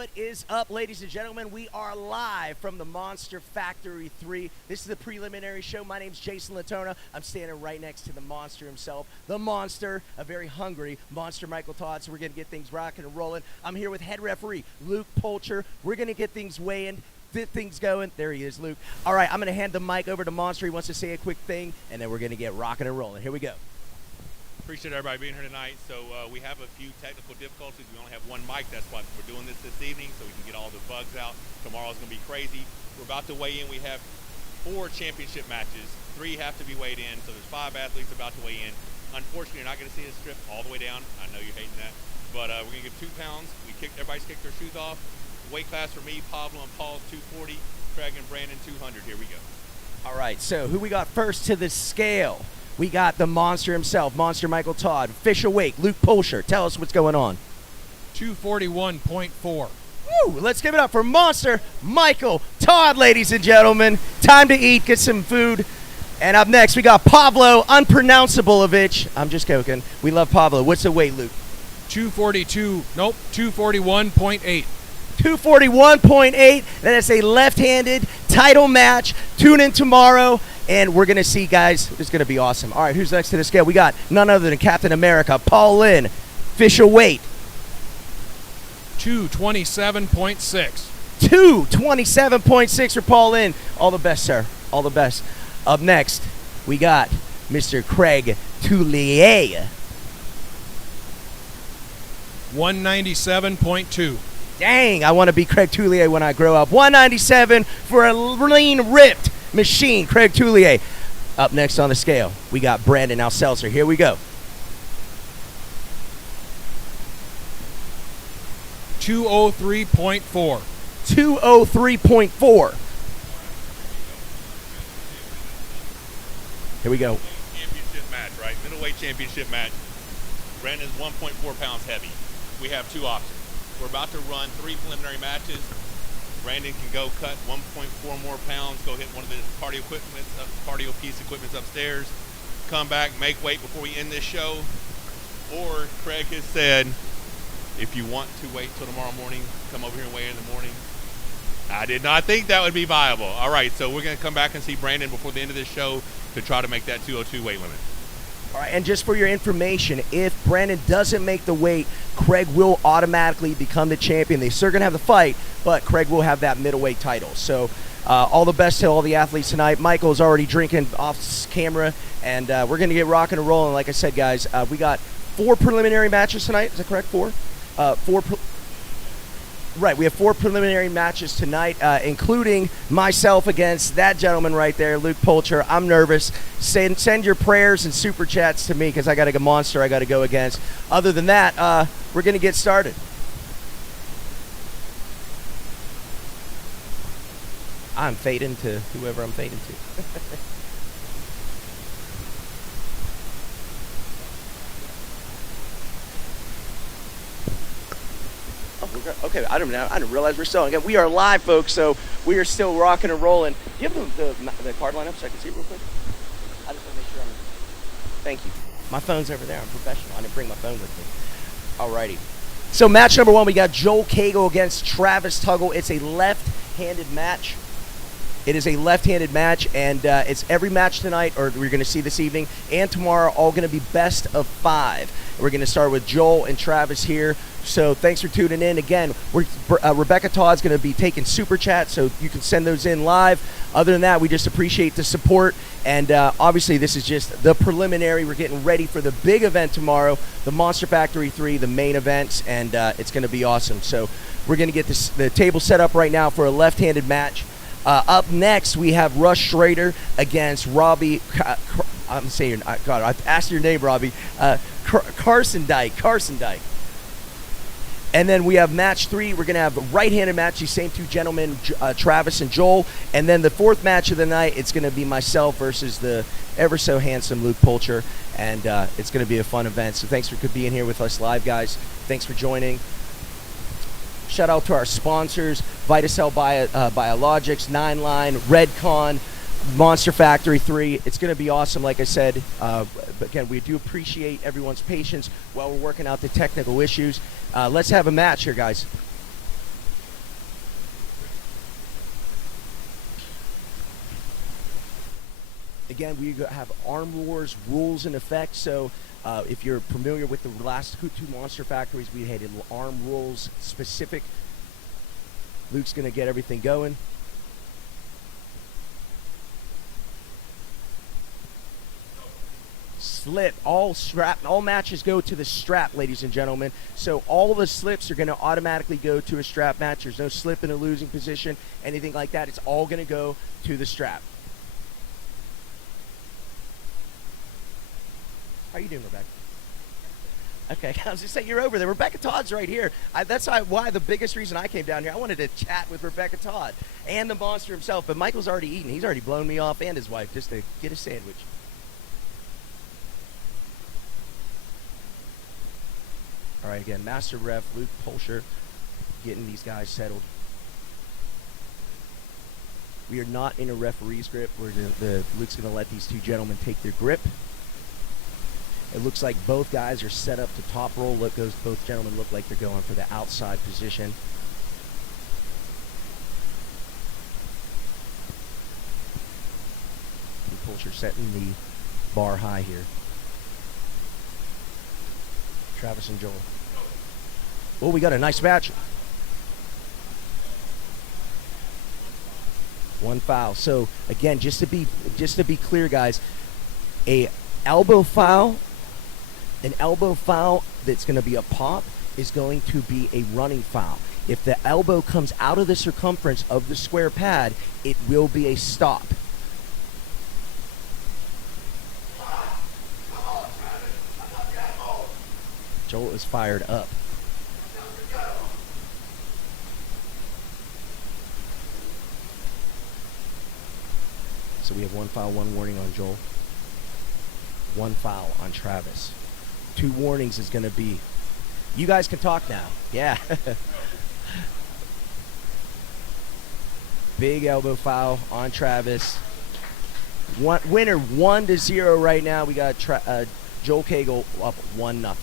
What is up, ladies and gentlemen? We are live from the Monster Factory 3. This is the preliminary show. My name's Jason Latona. I'm standing right next to the monster himself, the monster, a very hungry monster, Michael Todd. So we're going to get things rocking and rolling. I'm here with head referee Luke Pulscher. We're going to get things weighing, get things going. There he is, Luke. All right, I'm going to hand the mic over to Monster. He wants to say a quick thing, and then we're going to get rocking and rolling. Here we go. Appreciate everybody being here tonight. So we have a few technical difficulties. We only have one mic. That's why we're doing this evening, so we can get all the bugs out. Tomorrow's going to be crazy. We're about to weigh in. We have 4 championship matches. 3 have to be weighed in, so there's 5 athletes about to weigh in. Unfortunately, you're not going to see us strip all the way down. I know you're hating that. But we're going to give 2 pounds. Everybody's kicked their shoes off. Weight class for me, Pablo and Paul, 240. Craig and Brandon, 200. Here we go. All right, so who we got first to the scale? We got the monster himself, Monster Michael Todd. Official weight, Luke Pulscher. Tell us what's going on. 241.4. Woo! Let's give it up for Monster Michael Todd, ladies and gentlemen. Time to eat, get some food. And up next, we got Pablo Unpronounceableovich. I'm just joking. We love Pablo. What's the weight, Luke? 241.8. 241.8. That is a left-handed title match. Tune in tomorrow. And we're going to see, guys, it's going to be awesome. All right, who's next to the scale? We got none other than Captain America, Paul Lynn. Official weight. 227.6. 227.6 for Paul Lynn. All the best, sir. All the best. Up next, we got Mr. Craig Tullier. 197.2. Dang, I want to be Craig Tullier when I grow up. 197 for a lean, ripped machine, Craig Tullier. Up next on the scale, we got Brandon Alselzer. Here we go. 203.4. 203.4. Here we go. Championship match, right? Middleweight championship match. Brandon's 1.4 pounds heavy. We have 2 options. We're about to run 3 preliminary matches. Brandon can go cut 1.4 more pounds, go hit one of the cardio piece equipment upstairs, come back, make weight before we end this show. Or Craig has said, if you want to wait till tomorrow morning, come over here and weigh in the morning. I did not think that would be viable. All right, so we're going to come back and see Brandon before the end of this show to try to make that 202 weight limit. All right, and just for your information, if Brandon doesn't make the weight, Craig will automatically become the champion. They're still going to have the fight, but Craig will have that middleweight title. So all the best to all the athletes tonight. Michael's already drinking off camera, and we're going to get rocking and rolling. Like I said, guys, we got 4 preliminary matches tonight. Is that correct? 4? Right, we have 4 preliminary matches tonight, including myself against that gentleman right there, Luke Pulscher. I'm nervous. Send your prayers and super chats to me because I got a monster I got to go against. Other than that, we're going to get started. I'm fading to whoever I'm fading to. Okay, I didn't realize we're still again. We are live, folks, so we are still rocking and rolling. Do you have the card line up so I can see it real quick? I just want to make sure Thank you. My phone's over there. I'm professional. I didn't bring my phone with me. Alrighty. So match number 1, we got Joel Cagle against Travis Tuggle. It's a left-handed match. It is a left-handed match, and it's every match tonight, or we're going to see this evening and tomorrow, all going to be best of 5. We're going to start with Joel and Travis here. So thanks for tuning in. Again, Rebecca Todd's going to be taking super chats, so you can send those in live. Other than that, we just appreciate the support. And obviously, this is just the preliminary. We're getting ready for the big event tomorrow, the Monster Factory 3, the main events, and it's going to be awesome. So we're going to get the table set up right now for a left-handed match. Up next, we have Russ Schrader against Robbie. I'm saying, God, I asked your name, Robbie. Karstendiek. And then we have match 3. We're going to have a right-handed match, these same 2 gentlemen, Travis and Joel. And then the 4th match of the night, it's going to be myself versus the ever-so-handsome Luke Pulscher. And it's going to be a fun event. So thanks for being here with us live, guys. Thanks for joining. Shout out to our sponsors, Vitacell Biologics, 9Line, Redcon, Monster Factory 3. It's going to be awesome, like I said. But again, we do appreciate everyone's patience while we're working out the technical issues. Let's have a match here, guys. Again, we have Arm Wars rules in effect, so if you're familiar with the last two Monster Factories, we had Arm Rules specific. Luke's going to get everything going. Slip, all matches go to the strap, ladies and gentlemen. So all of the slips are going to automatically go to a strap match. There's no slip in a losing position, anything like that. It's all going to go to the strap. How are you doing, Rebecca? Okay, I was just saying you're over there. Rebecca Todd's right here. That's why the biggest reason I came down here. I wanted to chat with Rebecca Todd and the monster himself, but Michael's already eaten. He's already blown me off and his wife just to get a sandwich. All right, again, Master Ref Luke Pulscher getting these guys settled. We are not in a referee's grip. Luke's going to let these two gentlemen take their grip. It looks like both guys are set up to top roll. Both gentlemen look like they're going for the outside position. Pulscher setting the bar high here. Travis and Joel. Oh, we got a nice match. One foul. So again, just to be clear, guys, an elbow foul that's going to be a pop is going to be a running foul. If the elbow comes out of the circumference of the square pad, it will be a stop. Joel is fired up. So we have one foul, one warning on Joel. One foul on Travis. 2 warnings is going to be. You guys can talk now. Yeah. Big elbow foul on Travis. Winner 1-0 right now. We got Joel Cagle up 1-0.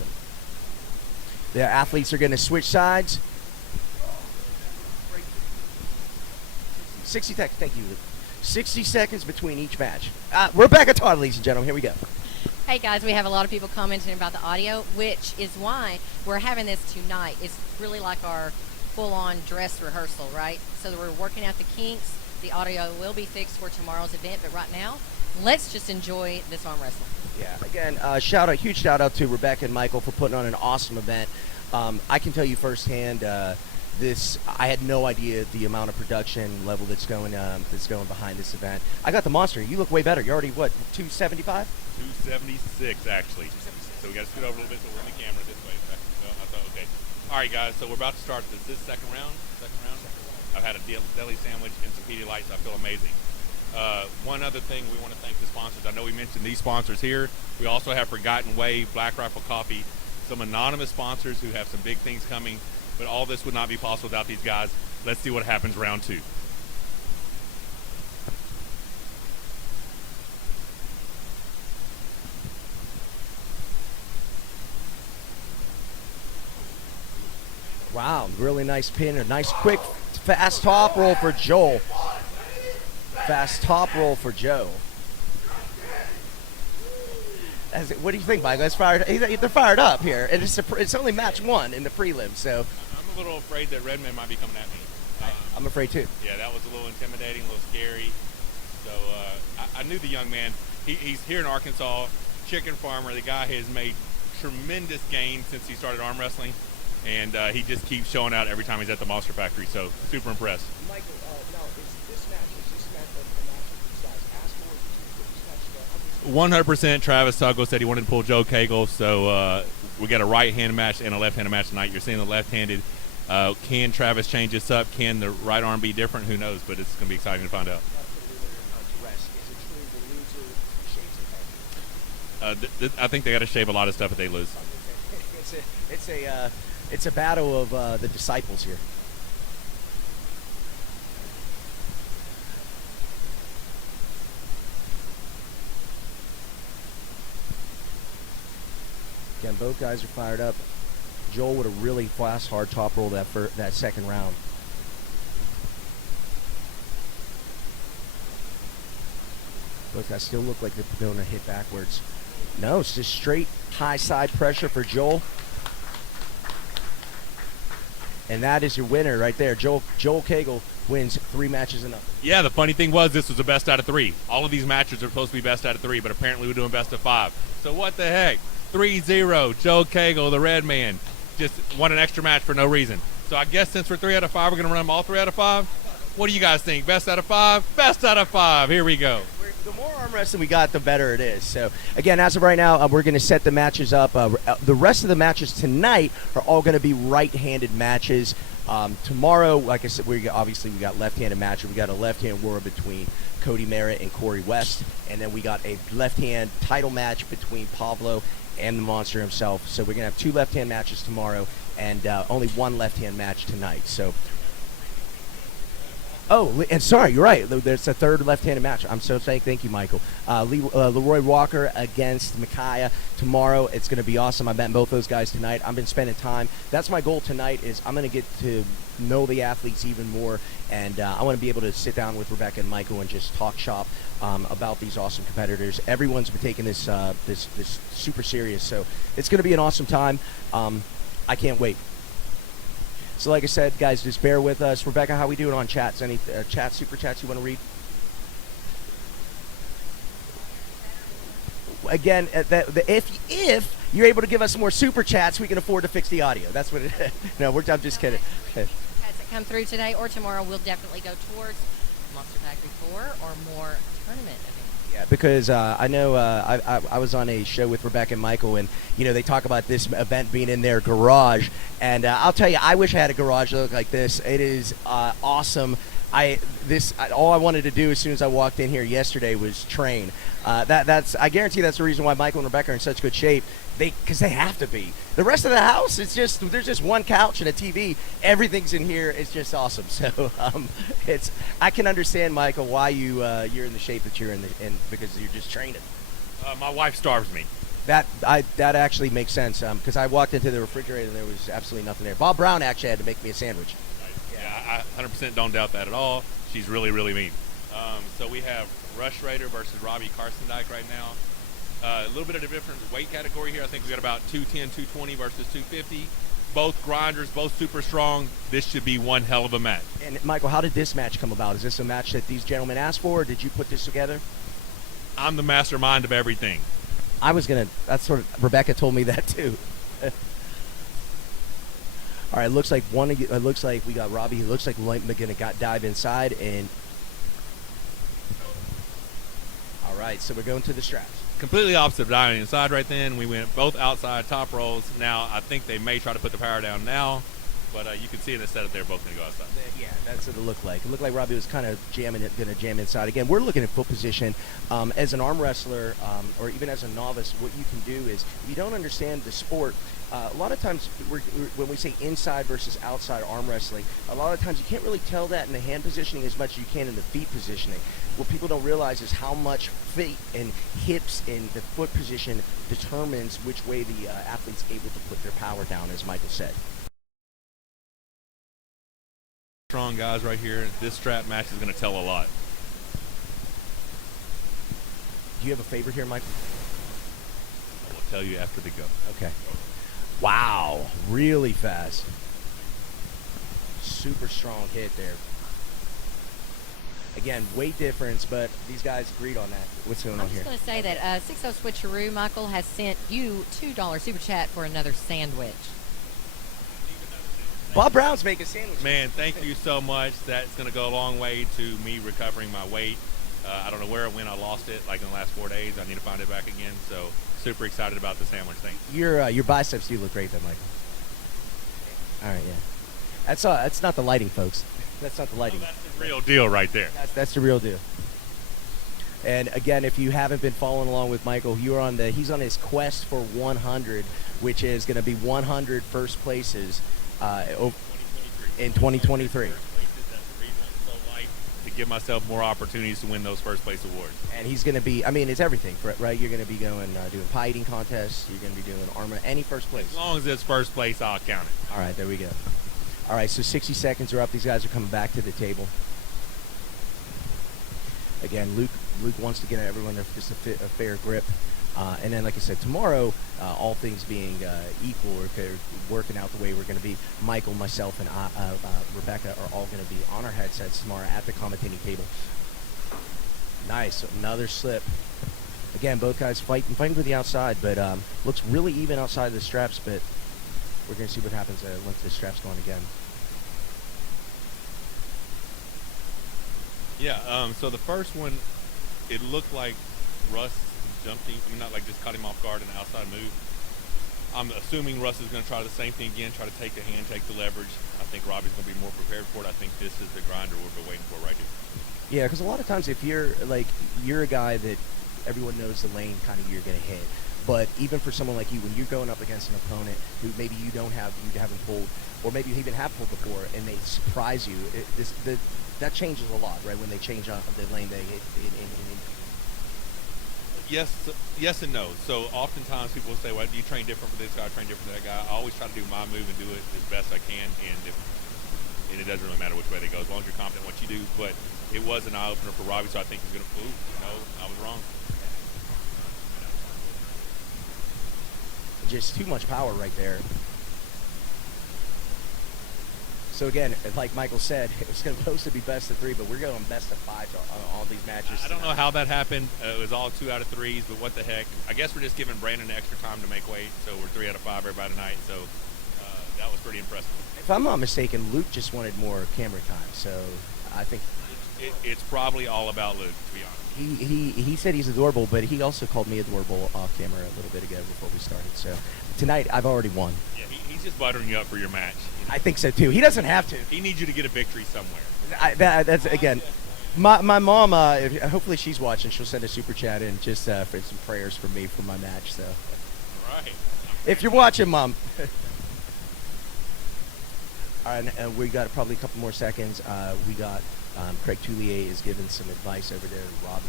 The athletes are going to switch sides. 60 seconds. Thank you, Luke. 60 seconds between each match. Rebecca Todd, ladies and gentlemen. Here we go. Hey guys, we have a lot of people commenting about the audio, which is why we're having this tonight. It's really like our full-on dress rehearsal, right? So we're working out the kinks. The audio will be fixed for tomorrow's event, but right now, let's just enjoy this arm wrestling. Yeah, again, huge shout out to Rebecca and Michael for putting on an awesome event. I can tell you firsthand, I had no idea the amount of production level that's going behind this event. I got the monster. You look way better. You're already what, 275? 276 actually. 276. So we got to scoot over a little bit so we're in the camera this way. I thought, okay. All right, guys. So we're about to start this second round. I've had a deli sandwich and some Pedialytes. I feel amazing. One other thing, we want to thank the sponsors. I know we mentioned these sponsors here. We also have Forgotten Way, Black Rifle Coffee, some anonymous sponsors who have some big things coming. But all this would not be possible without these guys. Let's see what happens round 2. Wow, really nice pin. A nice, quick, fast top roll for Joel. Fast top roll for Joe. What do you think, Michael? They're fired up here. And it's only match 1 in the prelim, so. I'm a little afraid that Redman might be coming at me. I'm afraid too. Yeah, that was a little intimidating, a little scary. So I knew the young man. He's here in Arkansas, chicken farmer. The guy has made tremendous gains since he started arm wrestling. And he just keeps showing out every time he's at the Monster Factory. So super impressed. Michael, now, is this match a match that these guys asked for? Did you put this match together? 100% Travis Tuggle said he wanted to pull Joe Cagle. So we got a right-handed match and a left-handed match tonight. You're seeing the left-handed. Can Travis change this up? Can the right arm be different? Who knows? But it's going to be exciting to find out. I think they got to shave a lot of stuff if they lose. It's a battle of the disciples here. Again, both guys are fired up. Joel with a really fast, hard top roll that second round. Both guys still look like they're going to hit backwards. No, it's just straight high side pressure for Joel. And that is your winner right there. Joel Cagle wins 3 matches and nothing. Yeah, the funny thing was this was a best out of 3. All of these matches are supposed to be best out of 3, but apparently we're doing best of 5. So what the heck? 3-0, Joel Cagle, the red man, just won an extra match for no reason. So I guess since we're 3 out of 5, we're going to run them all 3 out of 5? What do you guys think? Best out of 5? Best out of 5. Here we go. The more arm wrestling we got, the better it is. So, again, as of right now, we're going to set the matches up. The rest of the matches tonight are all going to be right-handed matches. Tomorrow, like I said, we got left-handed matches. We got a left-hand war between Cody Merritt and Corey West, and then we got a left-hand title match between Pablo and the Monster himself. So we're going to have 2 left-hand matches tomorrow and only 1 left-hand match tonight. So. Oh, and sorry, you're right. There's a 3rd left-handed match. I'm so thank you, Michael. Leroy Walker against Micaiah tomorrow. It's going to be awesome. I met both those guys tonight. I've been spending time. That's my goal tonight. Is I'm going to get to know the athletes even more, and I want to be able to sit down with Rebecca and Michael and just talk shop about these awesome competitors. Everyone's been taking this this super serious, so it's going to be an awesome time. I can't wait. So like I said, guys, just bear with us. Rebecca, how we doing on chats? Any super chats you want to read? Again, if you're able to give us more super chats, we can afford to fix the audio. That's what it is. No, I'm just kidding. Chats that come through today or tomorrow, we'll definitely go towards Monster Factory 4 or more tournament events. Yeah, because I know I was on a show with Rebecca and Michael, and they talk about this event being in their garage, and I'll tell you, I wish I had a garage that looked like this. It is awesome. All I wanted to do as soon as I walked in here yesterday was train. I guarantee that's the reason why Michael and Rebecca are in such good shape. Because they have to be. The rest of the house, there's just one couch and a TV. Everything's in here. It's just awesome. So I can understand, Michael, why you're in the shape that you're in because you're just training. My wife starves me. That actually makes sense. Because I walked into the refrigerator and there was absolutely nothing there. Bob Brown actually had to make me a sandwich. Yeah, I 100% don't doubt that at all. She's really, really mean. So we have Russ Schrader versus Robbie Karstendiek right now. A little bit of a different weight category here. I think we got about 210, 220 versus 250. Both grinders, both super strong. This should be one hell of a match. And Michael, how did this match come about? Is this a match that these gentlemen asked for, or did you put this together? I'm the mastermind of everything. That's sort of, Rebecca told me that too. All right, it looks like we got Robbie. It looks like we're going to dive inside and. All right, so we're going to the straps. Completely opposite of diving inside right then. We went both outside top rolls. Now, I think they may try to put the power down now, but you can see in the setup they're both going to go outside. Yeah, that's what it looked like. It looked like Robbie was kind of going to jam inside. Again, we're looking at foot position. As an arm wrestler, or even as a novice, what you can do is, if you don't understand the sport, a lot of times when we say inside versus outside arm wrestling, a lot of times you can't really tell that in the hand positioning as much as you can in the feet positioning. What people don't realize is how much feet and hips and the foot position determines which way the athlete's able to put their power down, as Michael said. Strong guys right here. This strap match is going to tell a lot. Do you have a favorite here, Michael? I will tell you after they go. Okay. Wow, really fast. Super strong hit there. Again, weight difference, but these guys agreed on that. What's going on here? I'm just going to say that 60 Switcheroo, Michael, has sent you $2 super chat for another sandwich. Bob Brown's making sandwiches. Man, thank you so much. That's going to go a long way to me recovering my weight. I don't know where it went. I lost it like in the last 4 days. I need to find it back again. So super excited about the sandwich thing. Your biceps do look great, though, Michael. All right, yeah. That's not the lighting, folks. That's not the lighting. No, that's the real deal right there. That's the real deal. And again, if you haven't been following along with Michael, he's on his quest for 100, which is going to be 100 first places in 2023. To give myself more opportunities to win those first place awards. And he's going to be, it's everything, right? You're going to be doing pie eating contests. You're going to be doing armor, any first place. As long as it's first place, I'll count it. All right, there we go. All right, so 60 seconds are up. These guys are coming back to the table. again, Luke wants to get everyone just a fair grip. And then, like I said, tomorrow, all things being equal, or if they're working out the way we're going to be, Michael, myself, and Rebecca are all going to be on our headsets tomorrow at the commentating table. Nice, another slip. Again, both guys fighting for the outside, but looks really even outside the straps, but we're going to see what happens once the straps go on again. Yeah, so the first one, it looked like Russ jumped him, not like just caught him off guard in the outside move. I'm assuming Russ is going to try the same thing again, try to take the hand, take the leverage. I think Robbie's going to be more prepared for it. I think this is the grinder we've been waiting for right here. Yeah, because a lot of times if you're a guy that everyone knows the lane kind of you're going to hit. But even for someone like you, when you're going up against an opponent who maybe you haven't pulled, or maybe you even have pulled before, and they surprise you, that changes a lot, right? When they change up the lane they hit. Yes and no. So oftentimes people will say, well, do you train different for this guy, train different for that guy? I always try to do my move and do it as best I can, and it doesn't really matter which way they go, as long as you're confident in what you do. But it was an eye-opener for Robbie, so I think he's going to, I was wrong. Just too much power right there. So again, like Michael said, it was supposed to be best of 3, but we're going best of 5 on all these matches. I don't know how that happened. It was all 2 out of 3s, but what the heck? I guess we're just giving Brandon extra time to make weight, so we're 3 out of 5 everybody tonight. So that was pretty impressive. If I'm not mistaken, Luke just wanted more camera time, so I think it's probably all about Luke, to be honest. He said he's adorable, but he also called me adorable off camera a little bit ago before we started. So tonight I've already won. Yeah, he's just buttering you up for your match. You know? I think so too. He doesn't have to. He needs you to get a victory somewhere. That's again. My mom, hopefully she's watching. She'll send a super chat in just for some prayers for me for my match. So, right. If you're watching, Mom. All right, and we got probably a couple more seconds. We got Craig Toulier is giving some advice over there to Robbie.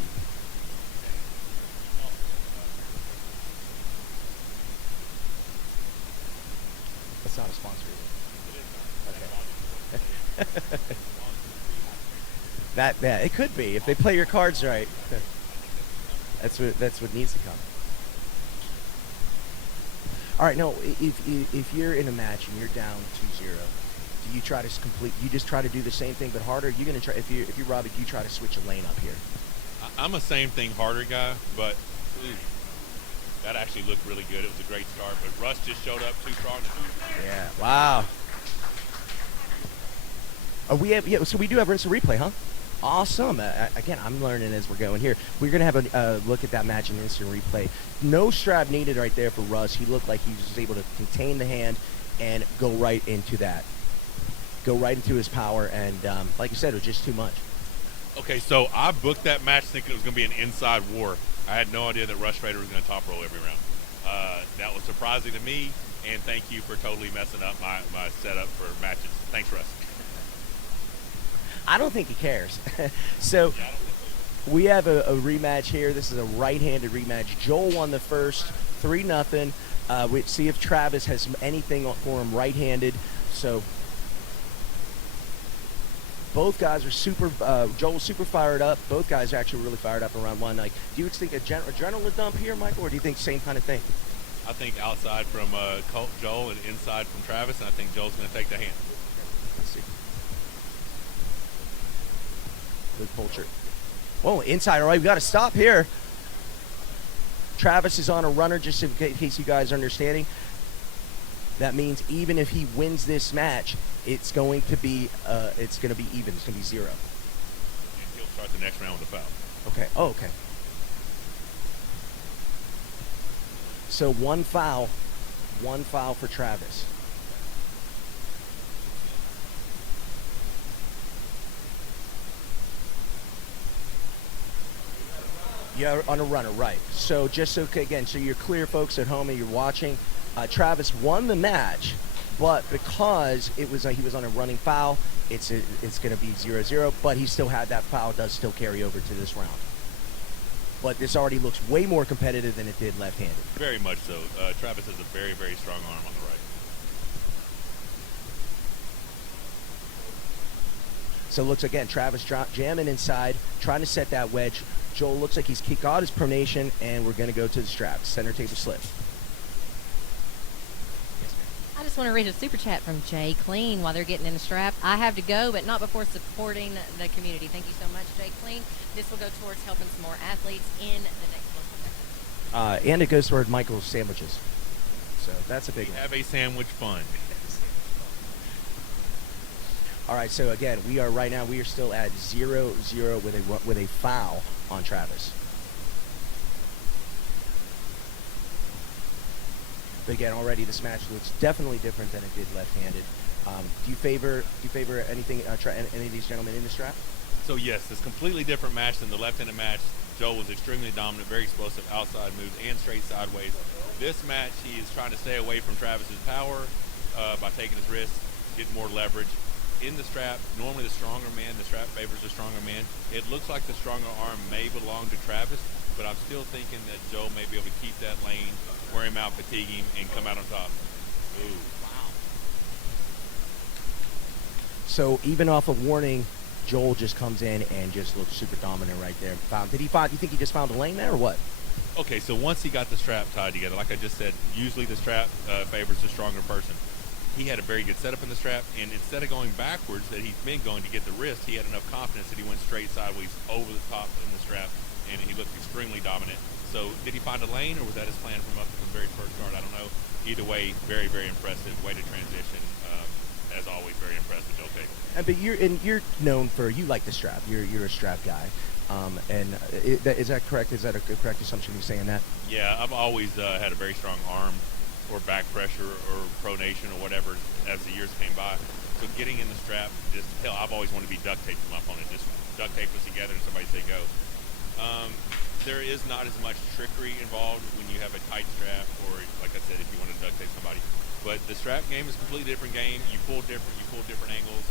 That's not a sponsor. Okay. that it could be if they play your cards right. That's what needs to come. All right, no. If you're in a match and you're down 2-0, do you try to complete? You just try to do the same thing but harder. You're gonna try. If you're Robbie, do you try to switch a lane up here? I'm a same thing harder guy, but that actually looked really good. It was a great start, but Russ just showed up too strong. Yeah. Wow. So we do have rinse and replay, huh? Awesome. Again, I'm learning as we're going here. We're going to have a look at that match in instant replay. No strap needed right there for Russ. He looked like he was able to contain the hand and go right into that. Go right into his power, and like you said, it was just too much. Okay, so I booked that match thinking it was going to be an inside war. I had no idea that Russ Schrader was going to top roll every round. That was surprising to me, and thank you for totally messing up my setup for matches. Thanks, Russ. I don't think he cares. So we have a rematch here. This is a right-handed rematch. Joel won the first 3-0. We see if Travis has anything for him right-handed. So both guys are super. Joel's super fired up. Both guys are actually really fired up in round 1. Like, do you think adrenaline dump here, Michael, or do you think same kind of thing? I think outside from Joel and inside from Travis, and I think Joel's going to take the hand. Let's see. With Pulscher. Whoa, inside. All right, we got to stop here. Travis is on a runner, just in case you guys are understanding. That means even if he wins this match, it's going to be even. It's going to be 0. And he'll start the next round with a foul. Okay. Oh, okay. So one foul for Travis. Yeah, on a runner, right. So just again, so you're clear, folks at home, and you're watching. Travis won the match, but because it was he was on a running foul, it's going to be 0-0. But he still had that foul. Does still carry over to this round. But this already looks way more competitive than it did left-handed. Very much so. Travis has a very, very strong arm on the right. So it looks, again, Travis jamming inside, trying to set that wedge. Joel looks like he's got his pronation, and we're going to go to the straps. Center table slip. I just want to read a super chat from Jay Clean while they're getting in the strap. I have to go, but not before supporting the community. Thank you so much, Jay Clean. This will go towards helping some more athletes in the next MonsterFactory. And it goes toward Michael's sandwiches. So that's a big one. Have a sandwich fund. All right, so again, we are still at 0-0 with a foul on Travis. But again, already this match looks definitely different than it did left-handed. Do you favor anything any of these gentlemen in the strap? So yes, it's a completely different match than the left-handed match. Joel was extremely dominant, very explosive outside moves and straight sideways. This match, he is trying to stay away from Travis's power by taking his wrist, getting more leverage. In the strap, normally the stronger man, the strap favors the stronger man. It looks like the stronger arm may belong to Travis, but I'm still thinking that Joel may be able to keep that lane, wear him out, fatigue him, and come out on top. Ooh, wow. So even off a warning, Joel just comes in and just looks super dominant right there. Do you think he just found a lane there or what? Okay, so once he got the strap tied together, like I just said, usually the strap favors the stronger person. He had a very good setup in the strap, and instead of going backwards that he's been going to get the wrist, he had enough confidence that he went straight sideways over the top in the strap, and he looked extremely dominant. So did he find a lane, or was that his plan from the very first start? I don't know. Either way, very, very impressive. Way to transition. As always, very impressive, Joe Cagle. But you're known for, you like the strap. You're a strap guy. Is that correct? Is that a correct assumption in saying that? Yeah, I've always had a very strong arm or back pressure or pronation or whatever as the years came by. So getting in the strap, I've always wanted to be duct taped to my opponent. Just duct tape us together and somebody say go. There is not as much trickery involved when you have a tight strap, or like I said, if you want to duct tape somebody. But the strap game is a completely different game. You pull different angles,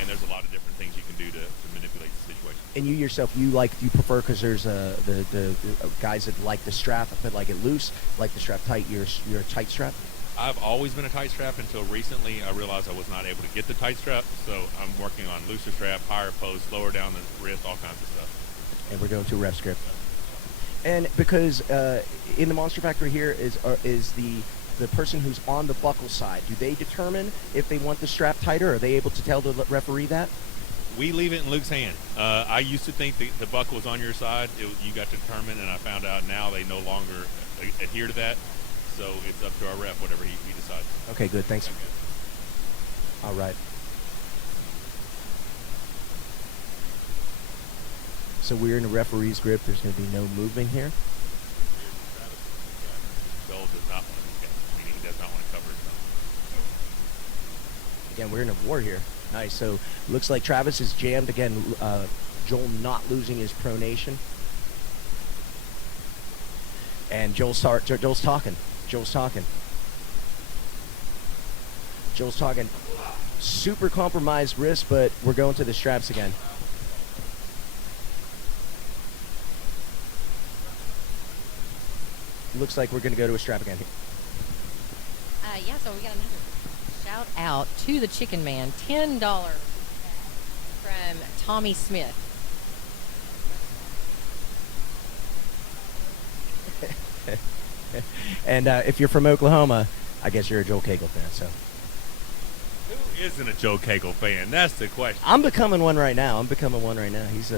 and there's a lot of different things you can do to manipulate the situation. And you yourself, you prefer, because there's the guys that like the strap but like it loose, like the strap tight. You're a tight strap. I've always been a tight strap until recently. I realized I was not able to get the tight strap, so I'm working on looser strap, higher post, lower down the wrist, all kinds of stuff. And we're going to rep script. And because in the MonsterFactory here is the person who's on the buckle side, do they determine if they want the strap tighter? Are they able to tell the referee that? We leave it in Luke's hand. I used to think the buckle was on your side. You got to determine, and I found out now they no longer adhere to that. So it's up to our ref, whatever he decides. Okay, good. Thanks. Okay. All right. So we're in the referee's grip. There's going to be no movement here. Joel does not want to, meaning he does not want to cover himself. Again, we're in a war here. Nice. So looks like Travis is jammed again. Joel not losing his pronation. And Joel's talking. Joel's talking. Super compromised wrist, but we're going to the straps again. Looks like we're going to go to a strap again. Yeah, so we got another shout out to the Chicken Man. $10 from Tommy Smith. And if you're from Oklahoma, I guess you're a Joel Cagle fan. So who isn't a Joel Cagle fan? That's the question. I'm becoming one right now. He's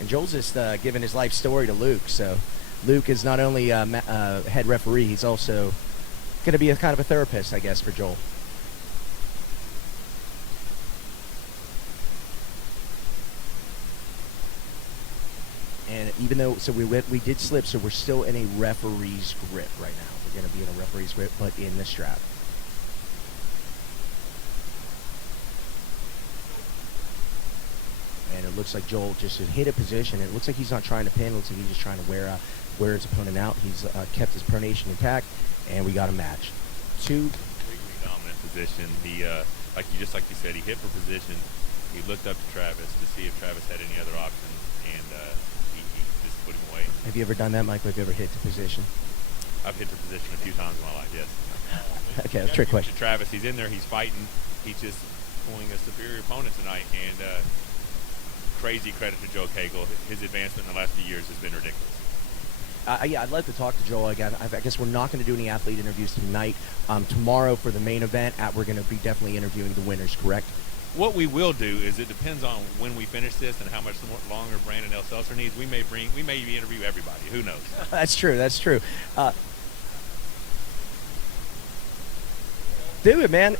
and Joel's just giving his life story to Luke. So Luke is not only head referee, he's also going to be a kind of a therapist, I guess, for Joel. And even though, so we did slip, so we're still in a referee's grip right now. We're going to be in a referee's grip, but in the strap. And it looks like Joel just hit a position. It looks like he's not trying to pin. It looks like he's just trying to wear his opponent out. He's kept his pronation intact, and we got a match. Two. Completely dominant position. He, like you said, he hit for position. He looked up to Travis to see if Travis had any other options, and he just put him away. Have you ever done that, Michael? Have you ever hit to position? I've hit to position a few times in my life, yes. Okay, trick question. Travis, he's in there, he's fighting. He pulling a superior opponent tonight, and crazy credit to Joe Cagle. His advancement in the last few years has been ridiculous. Yeah, I'd like to talk to Joel again. I guess we're not going to do any athlete interviews tonight. Tomorrow for the main event, we're going to be definitely interviewing the winners, correct? What we will do is, it depends on when we finish this and how much longer Brandon L. Seltzer needs. We may interview everybody. Who knows? That's true. That's true. Do it, man.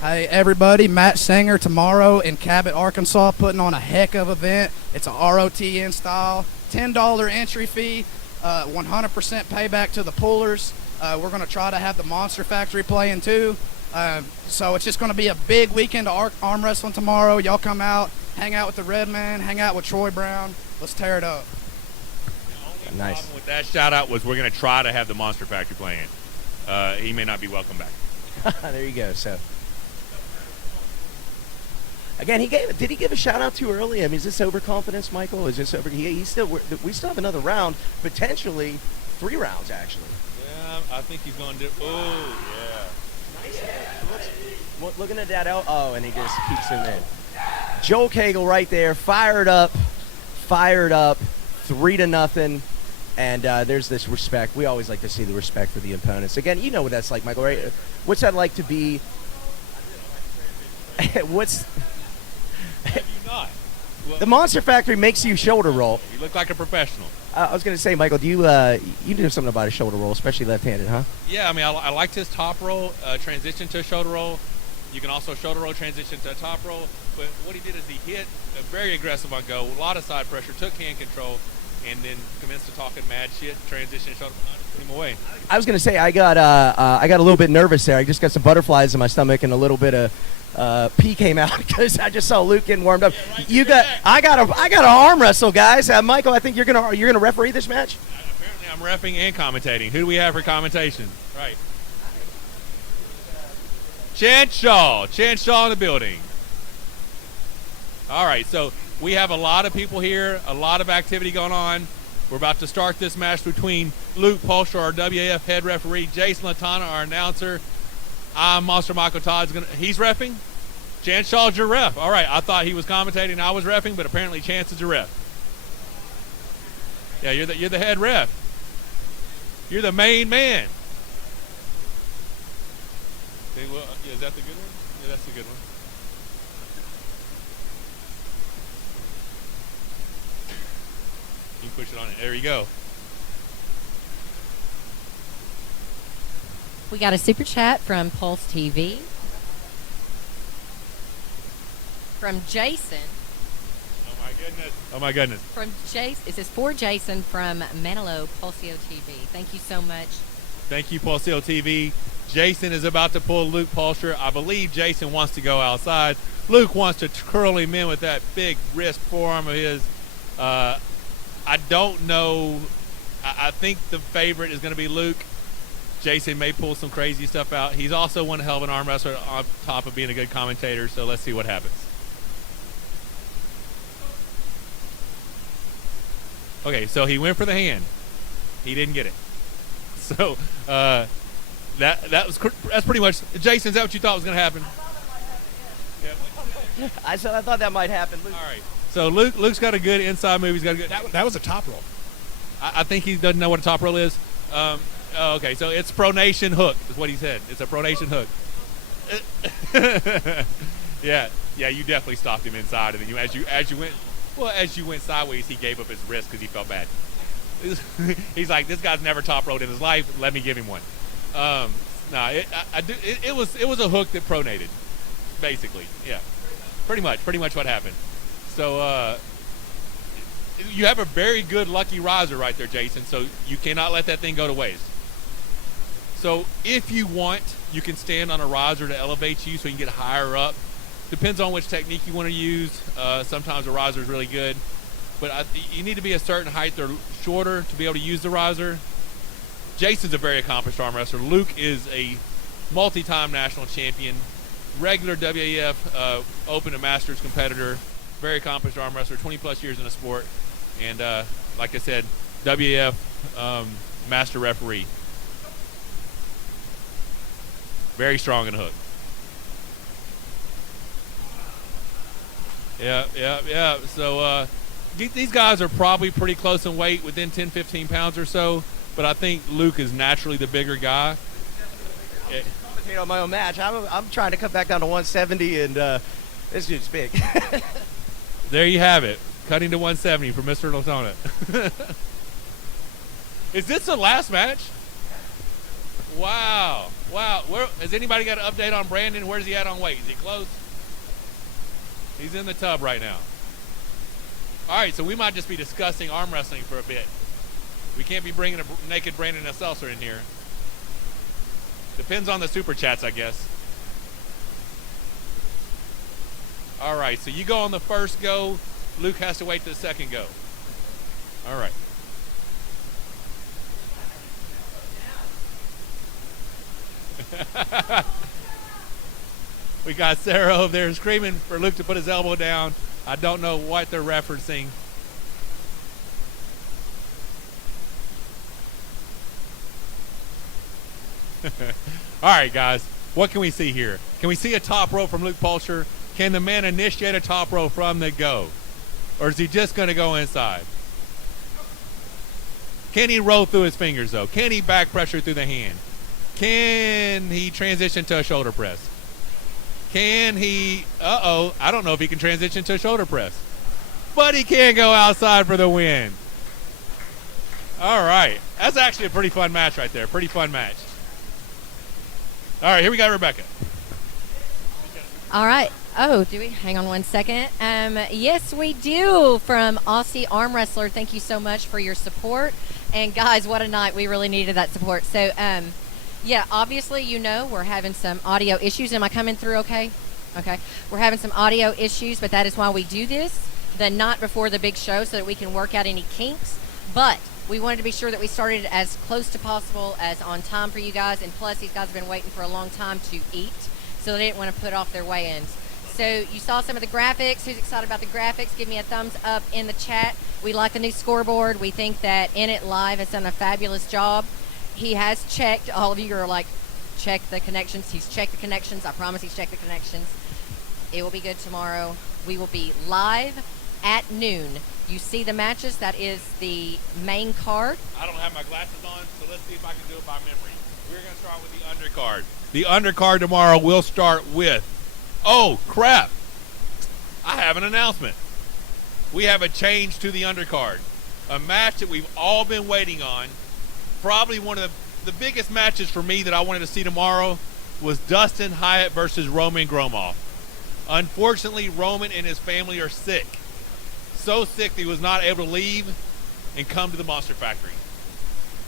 Hey, everybody. Matt Sanger tomorrow in Cabot, Arkansas, putting on a heck of an event. It's a ROTN style, $10 entry fee, 100% payback to the pullers. We're going to try to have the MonsterFactory playing too. So it's just going to be a big weekend of arm wrestling tomorrow. Y'all come out, hang out with the Red Man, hang out with Troy Brown. Let's tear it up. The only Nice. problem with that shout out was we're going to try to have the MonsterFactory playing. He may not be welcome back. There you go. So again, did he give a shout out too early? I mean, is this overconfidence, Michael? Is this over? We still have another round, potentially 3 rounds actually. Yeah, I think he's going to do. Oh, yeah. Looking at that and he just keeps him in. Joel Cagle right there, fired up, 3-0, and there's this respect. We always like to see the respect for the opponents. Again, you know what that's like, Michael, right? What's that like to be? What's Have you not? Well, the MonsterFactory makes you shoulder roll? you look like a professional. I was going to say, Michael, do you do something about a shoulder roll, especially left-handed, huh? Yeah, I mean, I liked his top roll, transition to a shoulder roll. You can also shoulder roll, transition to a top roll. But what he did is he hit very aggressive on go, a lot of side pressure, took hand control, and then commenced to talking mad shit, transition, shoulder behind, put him away. I was going to say, I got a little bit nervous there. I just got some butterflies in my stomach and a little bit of pee came out because I just saw Luke getting warmed up. Yeah, right, I got an arm wrestle, guys. Michael, I think you're gonna referee this match. Apparently, I'm reffing and commentating. Who do we have for commentation? Right. Chance Shaw in the building. All right, so we have a lot of people here, a lot of activity going on. We're about to start this match between Luke Pulscher, our WAF head referee, Jason Latona, our announcer. I'm Monster Michael Todd's he's reffing. Chance Shaw's your ref. All right, I thought he was commentating. I was reffing, but apparently Chance is your ref. Yeah, you're the head ref. You're the main man. Okay, well, yeah, is that the good one? Yeah, that's the good one. You can push it on it. There you go. We got a super chat from Pulse TV. From Jason. Oh, my goodness. Oh, my goodness. From Jason. It says for Jason from Manilow, Pulsio TV. Thank you so much. Thank you, Pulsio TV. Jason is about to pull Luke Pulscher. I believe Jason wants to go outside. Luke wants to curl him in with that big wrist forearm of his. I don't know. I think the favorite is going to be Luke. Jason may pull some crazy stuff out. He's also one hell of an arm wrestler on top of being a good commentator, so let's see what happens. Okay, so he went for the hand. He didn't get it. So that's pretty much. Jason, is that what you thought was going to happen? Yeah. I thought that might happen. Luke. All right. So Luke's got a good inside move. He's got a good. That was a top roll. I think he doesn't know what a top roll is. Okay, so it's pronation hook is what he said. It's a pronation hook. Yeah, you definitely stopped him inside, and then as you went sideways, he gave up his wrist because he felt bad. He's like, this guy's never top rolled in his life. Let me give him one. It was a hook that pronated, basically. Yeah, pretty much what happened. So you have a very good lucky riser right there, Jason. So you cannot let that thing go to waste. So if you want, you can stand on a riser to elevate you so you can get higher up. Depends on which technique you want to use. Sometimes a riser is really good, but you need to be a certain height or shorter to be able to use the riser. Jason's a very accomplished arm wrestler. Luke is a multi-time national champion, regular WAF Open and Masters competitor, very accomplished arm wrestler, 20 plus years in the sport, and like I said, WAF Master referee. Very strong in the hook. Yeah. So these guys are probably pretty close in weight, within 10, 15 pounds or so. But I think Luke is naturally the bigger guy. Commentate on my own match. I'm trying to cut back down to 170, and this dude's big. There you have it. Cutting to 170 for Mr. Latona. Is this the last match? Wow. Has anybody got an update on Brandon? Where's he at on weight? Is he close? He's in the tub right now. All right, so we might just be discussing arm wrestling for a bit. We can't be bringing a naked Brandon Seltzer in here. Depends on the super chats, I guess. All right, so you go on the first go. Luke has to wait to the second go. All right. We got Sarah over there screaming for Luke to put his elbow down. I don't know what they're referencing. All right, guys. What can we see here? Can we see a top row from Luke Pulscher? Can the man initiate a top row from the go? Or is he just going to go inside? Can he roll through his fingers, though? Can he back pressure through the hand? Can he transition to a shoulder press? Can he... I don't know if he can transition to a shoulder press. But he can go outside for the win. All right. That's actually a pretty fun match right there. Pretty fun match. All right, here we got Rebecca. All right. Oh, do we? Hang on one second. Yes, we do. From Aussie Arm Wrestler, thank you so much for your support. And guys, what a night. We really needed that support. So, yeah, obviously, you know, we're having some audio issues. Am I coming through okay? Okay. We're having some audio issues, but that is why we do this the night before the big show so that we can work out any kinks. But we wanted to be sure that we started as close to possible as on time for you guys. And plus, these guys have been waiting for a long time to eat, so they didn't want to put off their weigh-ins. So you saw some of the graphics. Who's excited about the graphics? Give me a thumbs up in the chat. We like the new scoreboard. We think that In It Live has done a fabulous job. He has checked. All of you are like, check the connections. He's checked the connections. I promise he's checked the connections. It will be good tomorrow. We will be live at noon. You see the matches. That is the main card. I don't have my glasses on, so let's see if I can do it by memory. We're going to start with the undercard. The undercard tomorrow will start with... Oh, crap. I have an announcement. We have a change to the undercard. A match that we've all been waiting on. Probably one of the biggest matches for me that I wanted to see tomorrow was Dustin Hyatt versus Roman Gromov. Unfortunately, Roman and his family are sick. So sick that he was not able to leave and come to the MonsterFactory.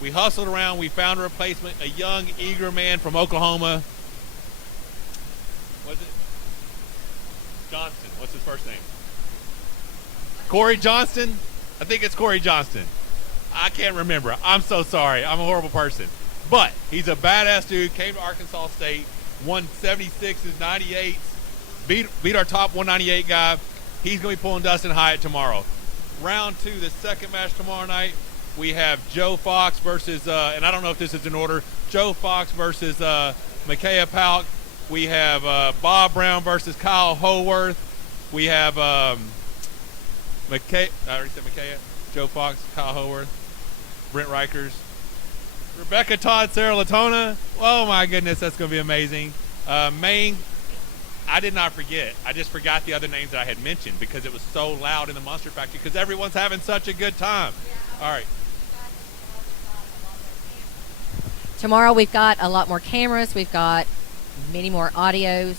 We hustled around. We found a replacement, a young, eager man from Oklahoma. Was it? Johnston. What's his first name? Corey Johnston? I think it's Corey Johnston. I can't remember. I'm so sorry. I'm a horrible person. But he's a badass dude. Came to Arkansas State. Won 76s, 98s. Beat our top 198 guy. He's going to be pulling Dustin Hyatt tomorrow. Round 2, the second match tomorrow night. We have Joe Fox versus, and I don't know if this is in order, Joe Fox versus Micaiah Pauk. We have Bob Brown versus Kyle Howarth. We have Micaiah, I already said Micaiah, Joe Fox, Kyle Howarth, Brent Rikers, Rebecca Todd, Sarah Latona. Oh my goodness, that's going to be amazing. Main, I did not forget. I just forgot the other names that I had mentioned because it was so loud in the MonsterFactory because everyone's having such a good time. All right. Tomorrow we've got a lot more cameras. We've got many more audios.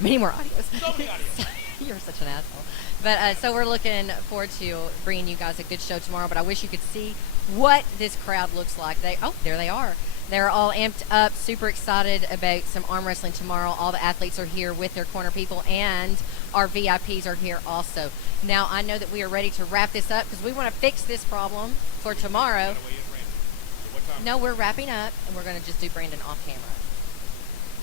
Many more audios. So many audios. You're such an asshole. But so we're looking forward to bringing you guys a good show tomorrow. But I wish you could see what this crowd looks like. There they are. They're all amped up, super excited about some arm wrestling tomorrow. All the athletes are here with their corner people, and our VIPs are here also. Now, I know that we are ready to wrap this up because we want to fix this problem for tomorrow. No, we're wrapping up, and we're going to just do Brandon off camera.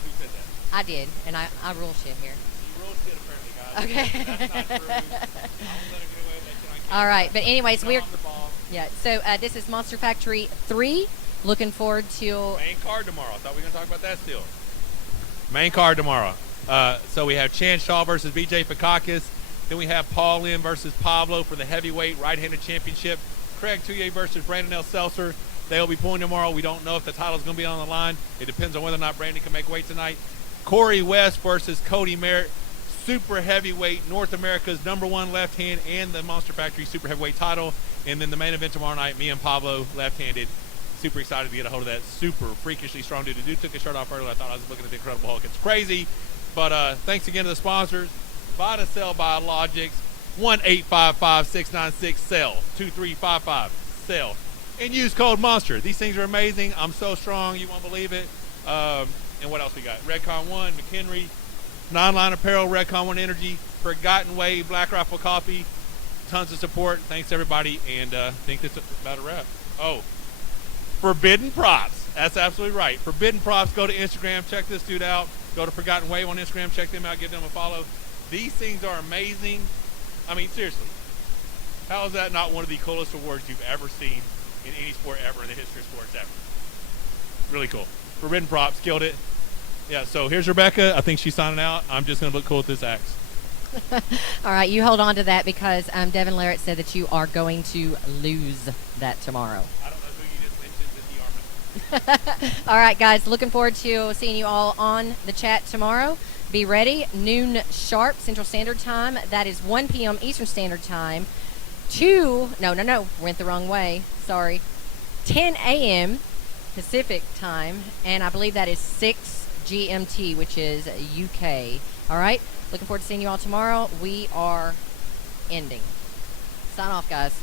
Who said that? I did, and I rule shit here. You rule shit apparently, guys. Okay. That's not true. I won't let it get away with that on camera. All right, but anyways, Get off the ball. yeah. So this is MonsterFactory 3. Looking forward to Main card tomorrow. I thought we were going to talk about that still. Main card tomorrow. So we have Chan Shaw versus BJ Fakakis. Then we have Paul Lynn versus Pablo for the heavyweight right-handed championship. Craig Touye versus Brandon L. Seltzer. They'll be pulling tomorrow. We don't know if the title's going to be on the line. It depends on whether or not Brandon can make weight tonight. Corey West versus Cody Merritt. Super heavyweight, North America's #1 left hand and the MonsterFactory super heavyweight title. And then the main event tomorrow night, me and Pablo left-handed. Super excited to get a hold of that super freakishly strong dude. The dude took his shirt off earlier. I thought I was looking at the Incredible Hulk. It's crazy. But thanks again to the sponsors. VitaCell Biologics, 1-855-696-CELL, 2355-CELL. And use code MONSTER. These things are amazing. I'm so strong, you won't believe it. And what else we got? Redcon 1, McHenry, Non-Line Apparel, Redcon 1 Energy, Forgotten Way, Black Rifle Coffee. Tons of support. Thanks, everybody. And I think that's about a wrap. Oh, Forbidden Props. That's absolutely right. Forbidden Props. Go to Instagram. Check this dude out. Go to Forgotten Way on Instagram. Check them out. Give them a follow. These things are amazing. I mean, seriously. How is that not one of the coolest awards you've ever seen in any sport ever in the history of sports ever? Really cool. Forbidden Props. Killed it. Yeah, so here's Rebecca. I think she's signing out. I'm just going to look cool with this axe. All right, you hold on to that because Devin Larrett said that you are going to lose that tomorrow. I don't know who you just mentioned in the army. All right, guys, looking forward to seeing you all on the chat tomorrow. Be ready, noon sharp Central Standard Time. That is 1 p.m. Eastern Standard Time. No, went the wrong way. Sorry. 10 a.m. Pacific Time, and I believe that is 6 GMT, which is UK. All right, looking forward to seeing you all tomorrow. We are ending. Sign off, guys.